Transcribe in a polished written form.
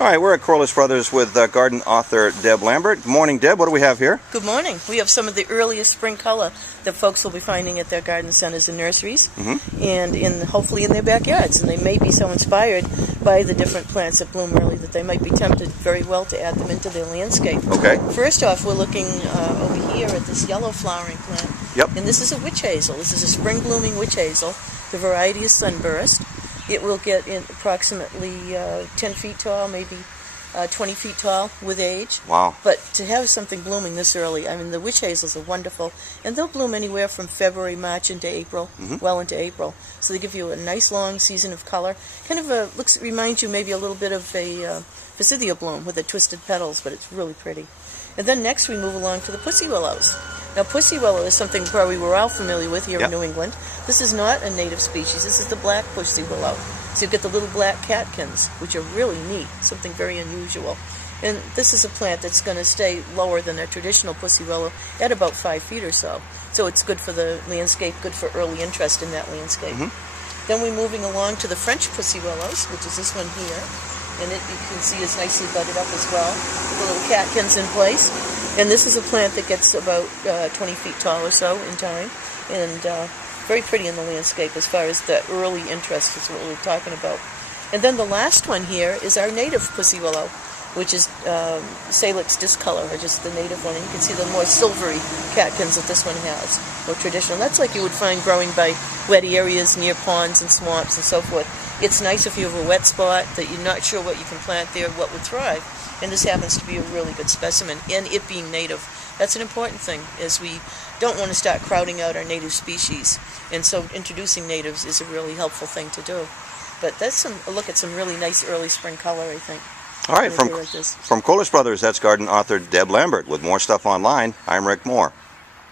All right, we're at Corliss Brothers with garden author Deb Lambert. Good morning, Deb. What do we have here? Good morning. We have some of the earliest spring color that folks will be finding at their garden centers and nurseries, and hopefully in their backyards. And they may be so inspired by the different plants that bloom early that they might be tempted very well to add them into their landscape. Okay. First off, we're looking over here at this yellow flowering plant. Yep. And this is a witch hazel. This is a spring blooming witch hazel. The variety is sunburst. It will get in approximately 10 feet tall, maybe 20 feet tall with age. Wow. But to have something blooming this early, I mean, the witch hazels are wonderful. And they'll bloom anywhere from February, March into April, well into April. So they give you a nice long season of color. Kind of reminds you maybe a little bit of a forsythia bloom with the twisted petals, but it's really pretty. And then next we move along to the pussy willows. Now, pussy willow is something probably we're all familiar with here in New England. This is not a native species. This is the black pussy willow. So you get the little black catkins, which are really neat, something very unusual. And this is a plant that's going to stay lower than a traditional pussy willow at about 5 feet or so. So it's good for the landscape, good for early interest in that landscape. Then we're moving along to the French pussy willows, which is this one here. And it, you can see, is nicely budded up as well, with the little catkins in place. And this is a plant that gets about 20 feet tall or so in time, and very pretty in the landscape as far as the early interest is what we're talking about. And then the last one here is our native pussy willow, which is Salix discolor, or just the native one. And you can see the more silvery catkins that this one has, more traditional. And that's like you would find growing by wet areas near ponds and swamps and so forth. It's nice if you have a wet spot that you're not sure what you can plant there, what would thrive. And this happens to be a really good specimen, and it being native. That's an important thing, as we don't want to start crowding out our native species. And so introducing natives is a really helpful thing to do. But that's a look at some really nice early spring color, I think. All right, from Corliss Brothers, that's garden author Deb Lambert. With more stuff online, I'm Rick Moore.